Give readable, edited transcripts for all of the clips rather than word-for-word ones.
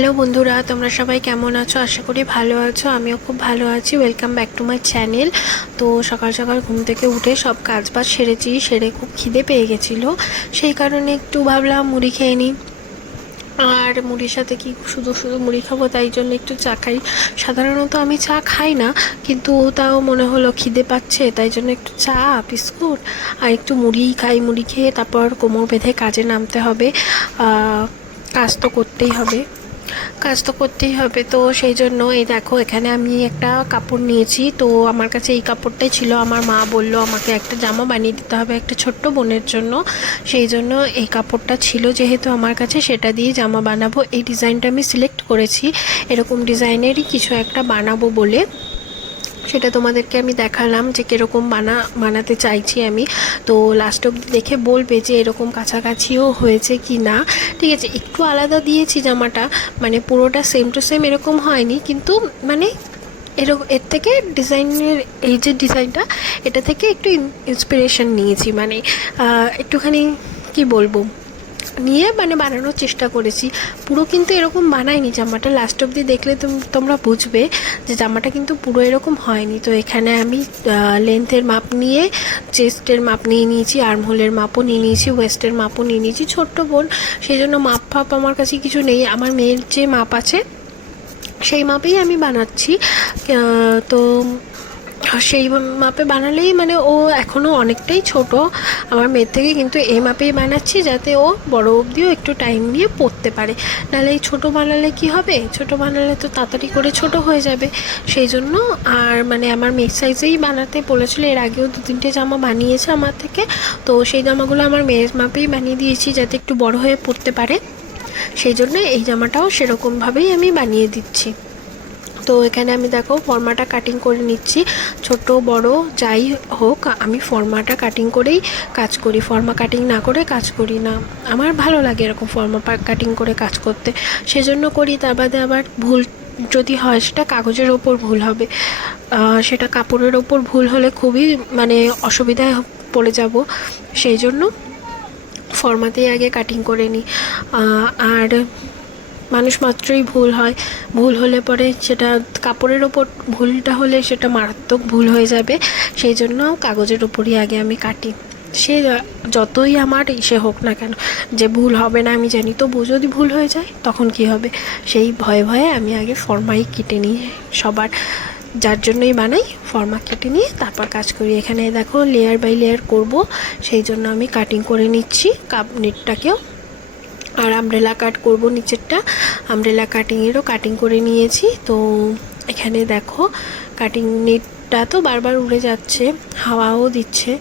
Hello বন্ধুরা, তোমরা সবাই কেমন আছো? আশা করি ভালো আছো। আমিও খুব ভালো আছি। Welcome back to my channel. তো সকাল সকাল ঘুম থেকে উঠে সব কাজ বাজ সেরে খুব খিদে পেয়ে গেছিলো, সেই কারণে একটু ভাবলাম মুড়ি খেয়ে নিই। আর মুড়ির সাথে কি শুধু শুধু মুড়ি খাবো, তাই জন্য একটু চা খাই। সাধারণত আমি চা খাই না, কিন্তু তাও মনে হলো খিদে পাচ্ছে, তাই জন্য একটু চা, বিস্কুট আর একটু মুড়িই খাই। মুড়ি খেয়ে তারপর কোমর বেঁধে কাজে নামতে হবে। কাজ তো করতেই হবে, তো সেই জন্য এই দেখো, এখানে আমি একটা কাপড় নিয়েছি। তো আমার কাছে এই কাপড়টাই ছিল। আমার মা বলল আমাকে একটা জামা বানিয়ে দিতে হবে একটা ছোট্ট বোনের জন্য। সেই জন্য এই কাপড়টা ছিল যেহেতু আমার কাছে, সেটা দিয়ে জামা বানাবো। এই ডিজাইনটা আমি সিলেক্ট করেছি, এরকম ডিজাইনেরই কিছু একটা বানাবো বলে। সেটা তোমাদেরকে আমি দেখালাম যে কীরকম বানাতে চাইছি আমি। তো লাস্ট অবধি দেখে বলবে যে এরকম কাছাকাছিও হয়েছে কি না। ঠিক আছে, একটু আলাদা দিয়েছি জামাটা, মানে পুরোটা সেম টু সেম এরকম হয়নি, কিন্তু মানে এর থেকে ডিজাইনের, এই যে ডিজাইনটা, এটা থেকে একটু ইন্সপিরেশন নিয়েছি। মানে একটুখানি কি বলবো, নিয়ে মানে বানানোর চেষ্টা করেছি। পুরো কিন্তু এরকম বানাইনি জামাটা। লাস্ট অবধি দেখলে তোমরা বুঝবে যে জামাটা কিন্তু পুরো এরকম হয়নি। তো এখানে আমি লেন্থের মাপ নিয়ে, চেস্টের মাপ নিয়ে নিয়েছি, আর্মহোলের মাপও নিয়ে নিয়েছি, ওয়েস্টের মাপও নিয়ে নিয়েছি। ছোট্ট বোন, সেই জন্য মাপ ফাপ আমার কাছে কিছু নেই। আমার মেয়ের যে মাপ আছে সেই মাপেই আমি বানাচ্ছি। তো সেই মাপে বানালেই, মানে ও এখনও অনেকটাই ছোট আমার মেয়ের থেকে, কিন্তু এই মাপেই বানাচ্ছি যাতে ও বড় অবধিও একটু টাইম নিয়ে পড়তে পারে। নাহলে এই ছোটো বানালে কি হবে, ছোটো বানালে তো তাড়াতাড়ি করে ছোট হয়ে যাবে। সেই জন্য, আর মানে আমার মেয়ের সাইজেই বানাতে বলেছিল। এর আগেও 2-3টে জামা বানিয়েছে আমার থেকে, তো সেই জামাগুলো আমার মেয়ের মাপেই বানিয়ে দিয়েছি যাতে একটু বড় হয়ে পড়তে পারে। সেই জন্য এই জামাটাও সেরকমভাবেই আমি বানিয়ে দিচ্ছি। তো এখানে আমি দেখো ফর্মাটা কাটিং করে নিচ্ছি। ছোট বড় যাই হোক, আমি ফর্মাটা কাটিং করেই কাজ করি। ফর্মা কাটিং না করে কাজ করি না। আমার ভালো লাগে এরকম ফর্মা কাটিং করে কাজ করতে, সেজন্য করি। তার বাদে আবার ভুল যদি হয়, সেটা কাগজের ওপর ভুল হবে, সেটা কাপড়ের ওপর ভুল হলে খুবই মানে অসুবিধায় পড়ে যাব। সেই জন্য ফর্মাতেই আগে কাটিং করে নিই। আর মানুষ মাত্রই ভুল হয়, ভুল হলে পরে সেটা কাপড়ের ওপর ভুলটা হলে সেটা মারাত্মক ভুল হয়ে যাবে। সেই জন্য কাগজের ওপরই আগে আমি কাটি। সে যতই আমার ইসে হোক না কেন, যে ভুল হবে না আমি জানি, তবু যদি ভুল হয়ে যায় তখন কি হবে, সেই ভয়ে ভয়ে আমি আগে ফর্মাই কেটে নিই। সবার যার জন্যই বানাই, ফর্মা কেটে নিয়ে তারপর কাজ করি। এখানে দেখো লেয়ার বাই লেয়ার করব, সেই জন্য আমি কাটিং করে নিচ্ছি নেটটাকেও। আর আমব্রেলা কাট করব নিচেরটা, আমব্রেলা কাটিংয়েরও কাটিং করে নিয়েছি। তো এখানে দেখো কাটিং নেটটা তো বারবার উড়ে যাচ্ছে, হাওয়াও দিচ্ছে,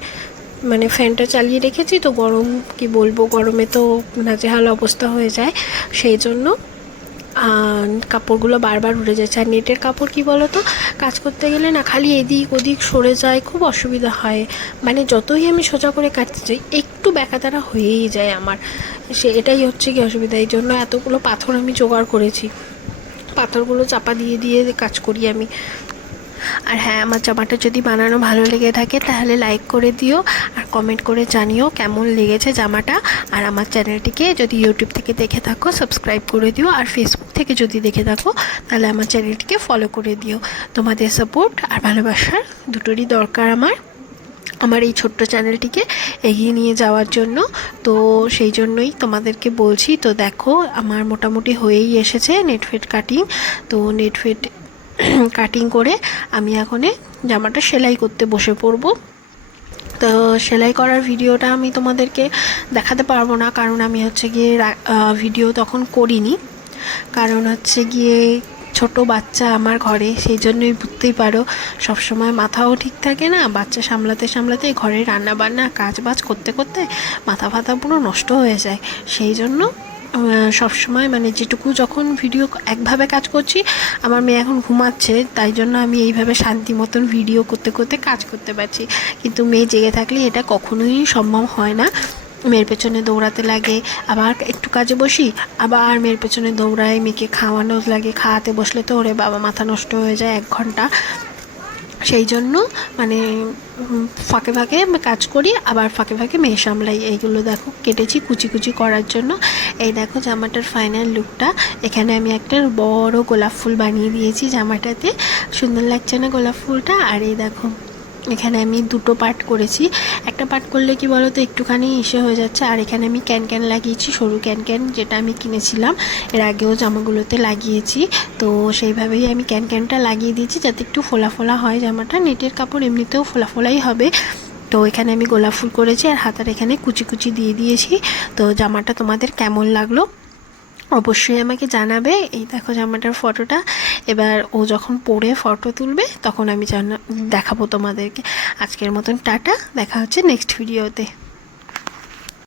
মানে ফ্যানটা চালিয়ে রেখেছি তো গরম, কি বলবো, গরমে তো নাজেহাল অবস্থা হয়ে যায়। সেই জন্য কাপড়গুলো বারবার উড়ে যাচ্ছে। আর নেটের কাপড় কি বলো তো, কাজ করতে গেলে না খালি এদিক ওদিক সরে যায়, খুব অসুবিধা হয়। মানে যতই আমি সোজা করে কাটতে চাই, একটু ব্যাকাতারা হয়েই যায় আমার। এটাই হচ্ছে কি অসুবিধা। এই জন্য এতগুলো পাথর আমি জোগাড় করেছি, পাথরগুলো চাপা দিয়ে দিয়ে কাজ করি আমি। আর হ্যাঁ, আমার জামাটা যদি বানানো ভালো লেগে থাকে তাহলে লাইক করে দিও, আর কমেন্ট করে জানিও কেমন লেগেছে জামাটা। আর আমার চ্যানেলটিকে যদি ইউটিউব থেকে দেখে থাকো সাবস্ক্রাইব করে দিও, আর ফেসবুক থেকে যদি দেখে থাকো তাহলে আমার চ্যানেলটিকে ফলো করে দিও। তোমাদের সাপোর্ট আর ভালোবাসার দুটোরই দরকার আমার এই ছোট্ট চ্যানেলটিকে এগিয়ে নিয়ে যাওয়ার জন্য। তো সেই জন্যই তোমাদেরকে বলছি। তো দেখো আমার মোটামুটি হয়েই এসেছে নেটফেট কাটিং। তো নেটফেট কাটিং করে আমি এখন জামাটা সেলাই করতে বসে পড়ব। তো সেলাই করার ভিডিওটা আমি তোমাদেরকে দেখাতে পারবো না, কারণ আমি হচ্ছে গিয়ে ভিডিও তখন করিনি, কারণ হচ্ছে গিয়ে ছোট বাচ্চা আমার ঘরে। সেই জন্যই বুঝতেই পারো, সবসময় মাথাও ঠিক থাকে না, বাচ্চা সামলাতে সামলাতে ঘরে রান্না বান্না কাজ বাজ করতে করতে মাথা ফাতা পুরো নষ্ট হয়ে যায়। সেই জন্য সবসময় মানে যেটুকু যখন ভিডিও একভাবে কাজ করছি, আমার মেয়ে এখন ঘুমাচ্ছে, তাই জন্য আমি এইভাবে শান্তি মতন ভিডিও করতে করতে কাজ করতে পারছি। কিন্তু মেয়ে জেগে থাকলে এটা কখনোই সম্ভব হয় না। মেয়ের পেছনে দৌড়াতে লাগে, আবার একটু কাজে বসি, আবার মেয়ের পেছনে দৌড়াই, মেয়েকে খাওয়ানো লাগে, খাওয়াতে বসলে তো ওরে বাবা মাথা নষ্ট হয়ে যায় 1 ঘন্টা। সেই জন্য মানে ফাঁকে ফাঁকে কাজ করি, আবার ফাঁকে ফাঁকে মেয়ে সামলাই। এইগুলো দেখো কেটেছি কুচি কুচি করার জন্য। এই দেখো জামাটার ফাইনাল লুকটা। এখানে আমি একটা বড় গোলাপ ফুল বানিয়ে দিয়েছি জামাটাতে, সুন্দর লাগছে না গোলাপ ফুলটা? আর এই দেখো এখানে আমি দুটো পার্ট করেছি। একটা পার্ট করলে কি বলো তো একটুখানি ইসে হয়ে যাচ্ছে। আর এখানে আমি ক্যান লাগিয়েছি, সরু ক্যান, যেটা আমি কিনেছিলাম এর আগেও জামাগুলোতে লাগিয়েছি। তো সেইভাবেই আমি ক্যানটা লাগিয়ে দিয়েছি যাতে একটু ফোলা ফোলা হয় জামাটা। নেটের কাপড় এমনিতেও ফোলা ফোলাই হবে। তো এখানে আমি গোলাপ ফুল করেছি আর হাতার এখানে কুচি কুচি দিয়ে দিয়েছি। তো জামাটা তোমাদের কেমন লাগলো অবশ্যই আমাকে জানাবে। এই দেখো জামাটার ফটোটা। এবার ও যখন পরে ফটো তুলবে তখন আমি দেখাবো তোমাদেরকে। আজকের মতন টাটা, দেখা হচ্ছে নেক্সট ভিডিওতে।